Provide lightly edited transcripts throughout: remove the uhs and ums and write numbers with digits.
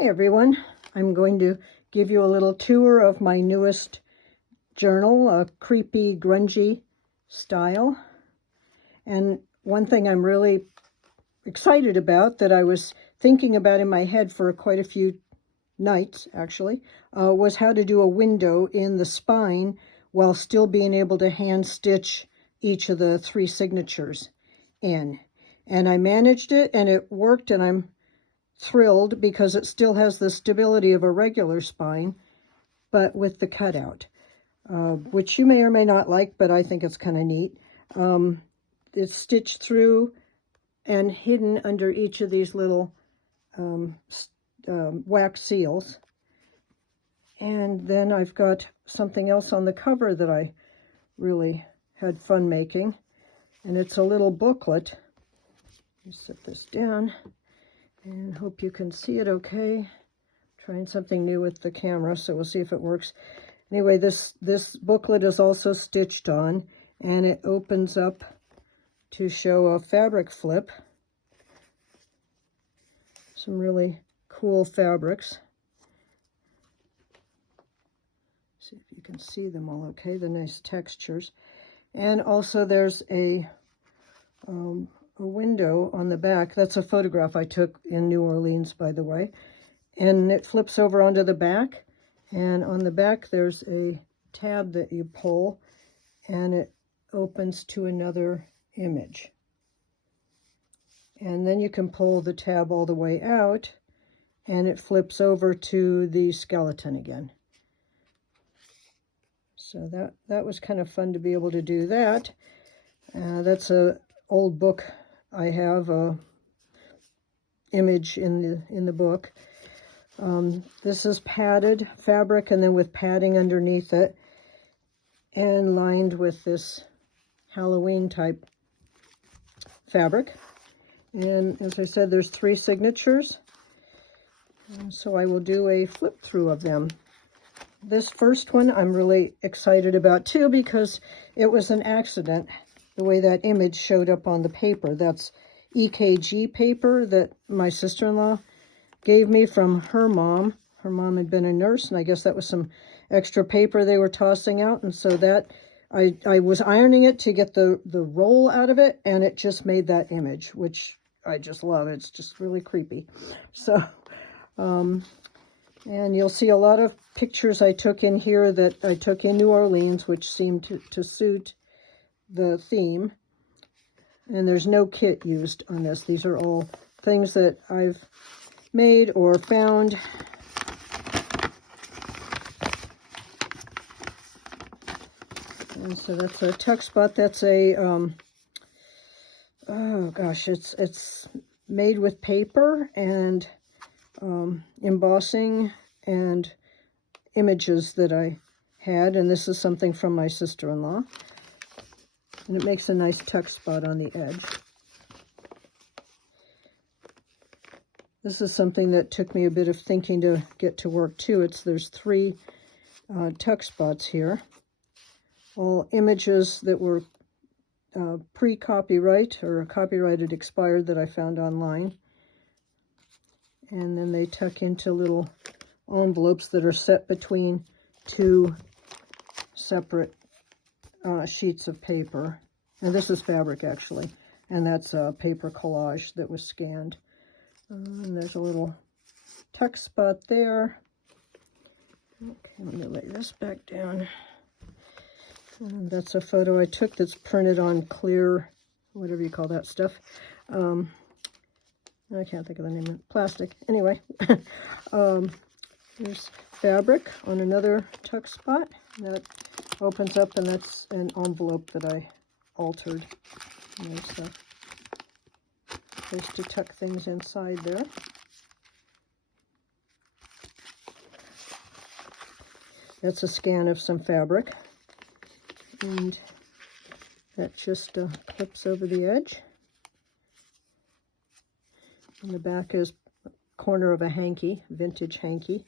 Hi everyone, I'm going to give you a little tour of my newest journal, a Creepy Grungy style. And one thing I'm really excited about that I was thinking about in my head for quite a few nights actually, was how to do a window in the spine while still being able to hand stitch each of the 3 signatures in. And I managed it and it worked, and I'm thrilled because it still has the stability of a regular spine, but with the cutout, which you may or may not like, but I think it's kind of neat. It's stitched through and hidden under each of these little wax seals. And then I've got something else on the cover that I really had fun making, and it's a little booklet. Let me set this down and hope you can see it okay. Trying something new with the camera, so we'll see if it works. Anyway, this booklet is also stitched on, and it opens up to show a fabric flip. Some really cool fabrics. See if you can see them all okay, the nice textures. And also there's a window on the back. That's a photograph I took in New Orleans, by the way. And it flips over onto the back. And on the back, there's a tab that you pull, and it opens to another image. And then you can pull the tab all the way out, and it flips over to the skeleton again. So that was kind of fun to be able to do that. That's an old book I have, image in the book. This is padded fabric, and then with padding underneath it, and lined with this Halloween type fabric. And as I said, there's 3 signatures, and so I will do a flip through of them. This first one I'm really excited about too, because it was an accident the way that image showed up on the paper. That's EKG paper that my sister-in-law gave me from her mom. Her mom had been a nurse, and I guess that was some extra paper they were tossing out. And so that I was ironing it to get the roll out of it, and it just made that image, which I just love. It's just really creepy. So, and you'll see a lot of pictures I took in here that I took in New Orleans, which seemed to suit the theme. And there's no kit used on this. These are all things that I've made or found. And so that's a tuck spot. That's a oh gosh, it's made with paper and embossing and images that I had, and this is something from my sister-in-law, and it makes a nice tuck spot on the edge. This is something that took me a bit of thinking to get to work too. There's 3 tuck spots here, all images that were pre-copyright or copyrighted expired that I found online. And then they tuck into little envelopes that are set between 2 separate sheets of paper. And this is fabric actually, and that's a paper collage that was scanned. And there's a little tuck spot there. Okay, let me lay this back down. And that's a photo I took that's printed on clear, whatever you call that stuff. I can't think of the name of it. Plastic. Anyway, there's fabric on another tuck spot. That opens up, and that's an envelope that I altered. And there's a place to tuck things inside there. That's a scan of some fabric. And that just clips over the edge. And the back is a corner of a hanky, vintage hanky.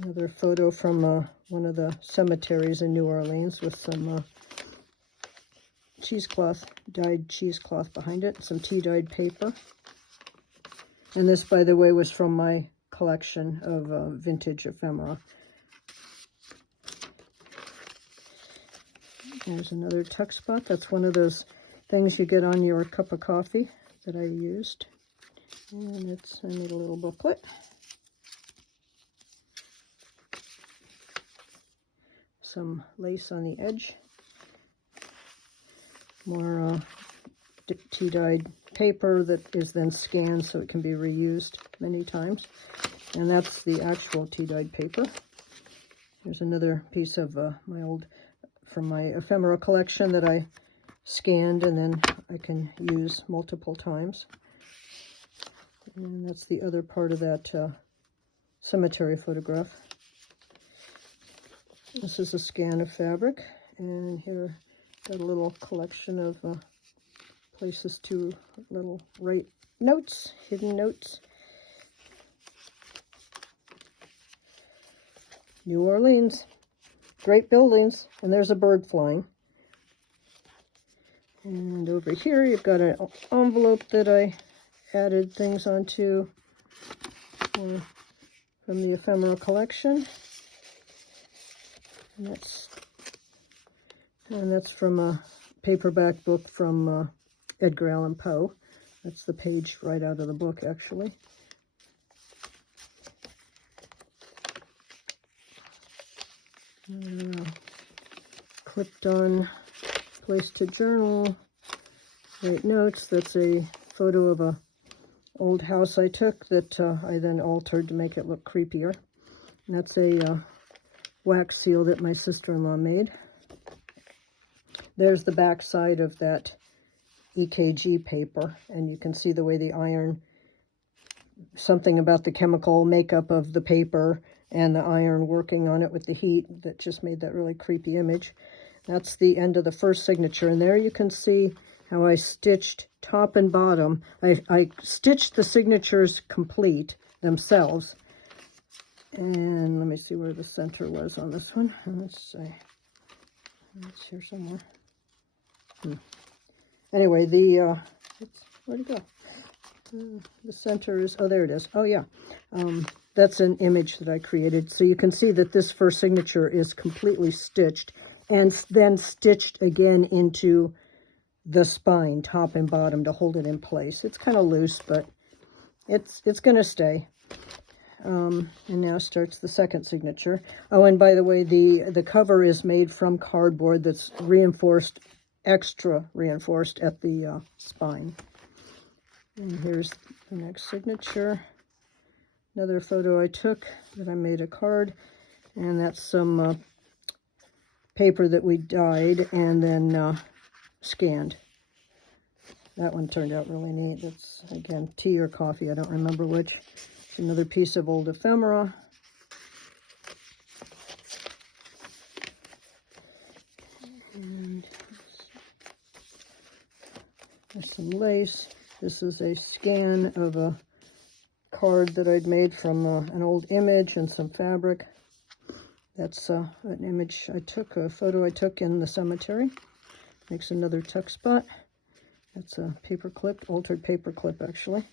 Another photo from one of the cemeteries in New Orleans with some cheesecloth, dyed cheesecloth behind it, some tea-dyed paper. And this, by the way, was from my collection of vintage ephemera. There's another tuck spot. That's one of those things you get on your cup of coffee that I used. And I need a little booklet. Some lace on the edge. More tea-dyed paper that is then scanned so it can be reused many times. And that's the actual tea-dyed paper. Here's another piece of from my ephemera collection that I scanned and then I can use multiple times. And that's the other part of that cemetery photograph. This is a scan of fabric, and here got a little collection of places to little write notes, hidden notes. New Orleans, great buildings, and there's a bird flying. And over here you've got an envelope that I added things onto from the ephemera collection. And that's from a paperback book from Edgar Allan Poe. That's the page right out of the book, actually. Clipped on place to journal, write notes. That's a photo of a old house I took that I then altered to make it look creepier. And that's a wax seal that my sister-in-law made. There's the back side of that EKG paper, and you can see the way the iron, something about the chemical makeup of the paper and the iron working on it with the heat that just made that really creepy image. That's the end of the first signature, and there you can see how I stitched top and bottom. I stitched the signatures complete themselves. And let me see where the center was on this one. Let's see. It's here somewhere. Anyway, where'd it go? The center is, oh, there it is. Oh, yeah. That's an image that I created. So you can see that this first signature is completely stitched and then stitched again into the spine, top and bottom, to hold it in place. It's kind of loose, but it's going to stay. And now starts the second signature. Oh, and by the way, the cover is made from cardboard that's reinforced, extra reinforced at the spine. And here's the next signature. Another photo I took that I made a card, and that's some paper that we dyed and then scanned. That one turned out really neat. That's, again, tea or coffee, I don't remember which. It's another piece of old ephemera. And there's some lace. This is a scan of a card that I'd made from an old image and some fabric. That's an image I took, a photo I took in the cemetery. Makes another tuck spot. That's a paper clip, altered paper clip actually.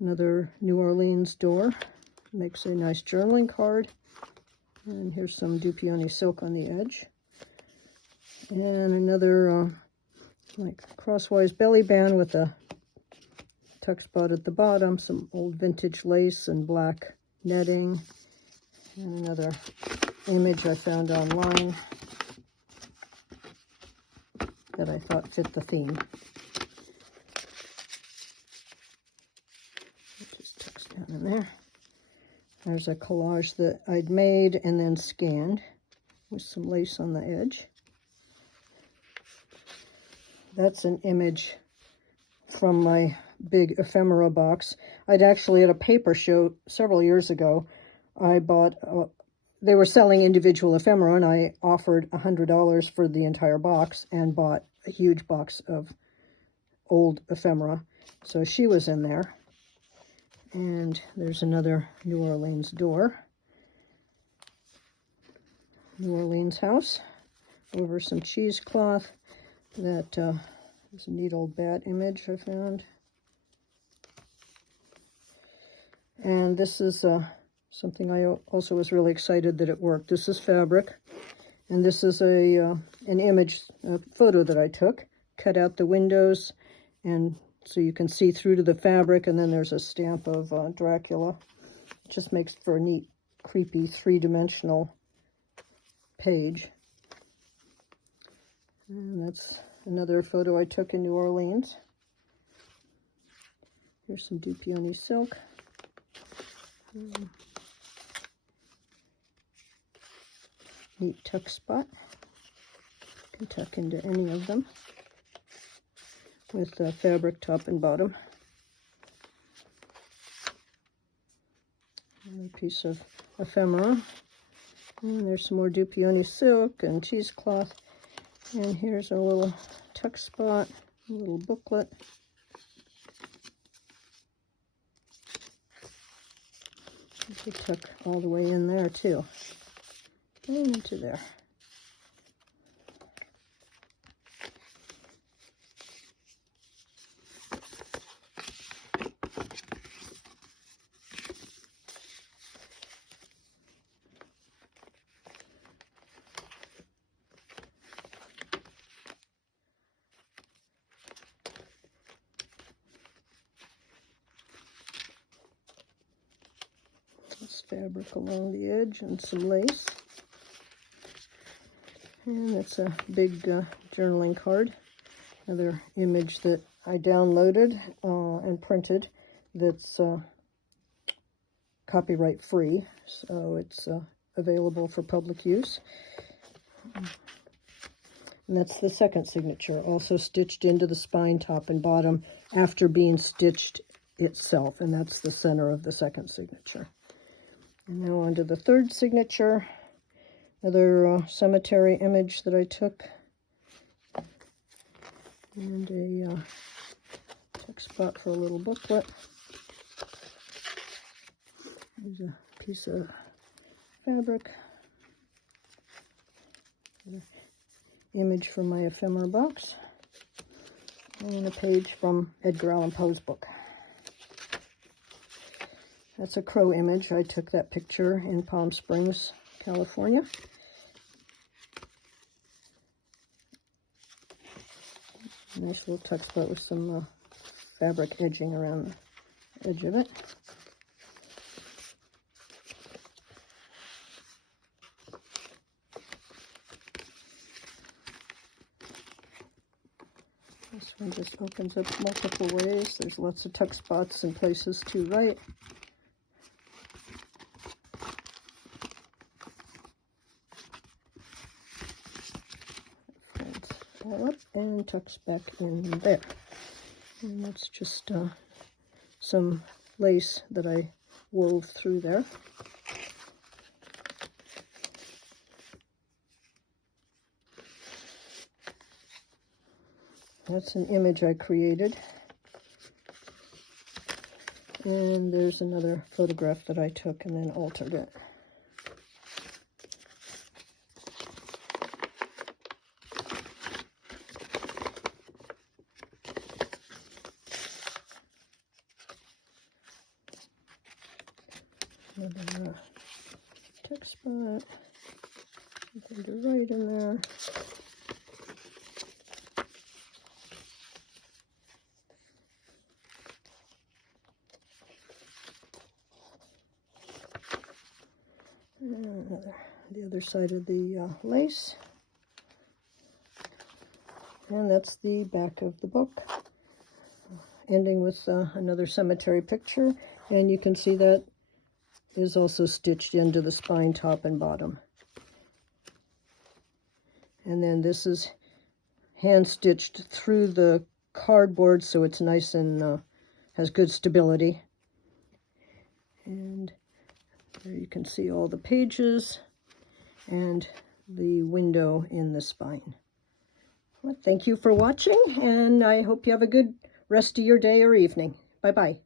Another New Orleans door. Makes a nice journaling card. And here's some Dupioni silk on the edge. And another like crosswise belly band with a tuck spot at the bottom, some old vintage lace and black netting, and another image I found online that I thought fit the theme. It just tucks down in there. There's a collage that I'd made and then scanned with some lace on the edge. That's an image from my big ephemera box. I'd actually, at a paper show several years ago, I bought, they were selling individual ephemera, and I offered $100 for the entire box and bought a huge box of old ephemera. So she was in there. And there's another New Orleans door. New Orleans house over some cheesecloth. That is a neat old bat image I found. And this is something I also was really excited that it worked. This is fabric, and this is an image, a photo that I took. Cut out the windows, and so you can see through to the fabric, and then there's a stamp of Dracula. It just makes for a neat, creepy, three-dimensional page. And that's another photo I took in New Orleans. Here's some Dupioni silk. Neat tuck spot. You can tuck into any of them with fabric top and bottom. Another piece of ephemera. And there's some more Dupioni silk and cheesecloth. And here's a little tuck spot, a little booklet. You could tuck all the way in there too, and into there. This fabric along the edge and some lace. And it's a big journaling card. Another image that I downloaded and printed that's copyright free, so it's available for public use. And that's the second signature, also stitched into the spine, top and bottom, after being stitched itself, and that's the center of the second signature. And now on to the third signature, another cemetery image that I took, and a tuck spot for a little booklet. There's a piece of fabric, image from my ephemera box, and a page from Edgar Allan Poe's book. That's a crow image. I took that picture in Palm Springs, California. Nice little tuck spot with some fabric edging around the edge of it. This one just opens up multiple ways. There's lots of tuck spots and places to write. Folds all up and tucks back in there. And that's just some lace that I wove through there. That's an image I created. And there's another photograph that I took and then altered it. Another tuck spot. Something to write in there. And the other side of the lace. And that's the back of the book, ending with another cemetery picture. And you can see that is also stitched into the spine, top and bottom. And then this is hand stitched through the cardboard, so it's nice and has good stability. And there you can see all the pages and the window in the spine. Well, thank you for watching, and I hope you have a good rest of your day or evening. Bye-bye.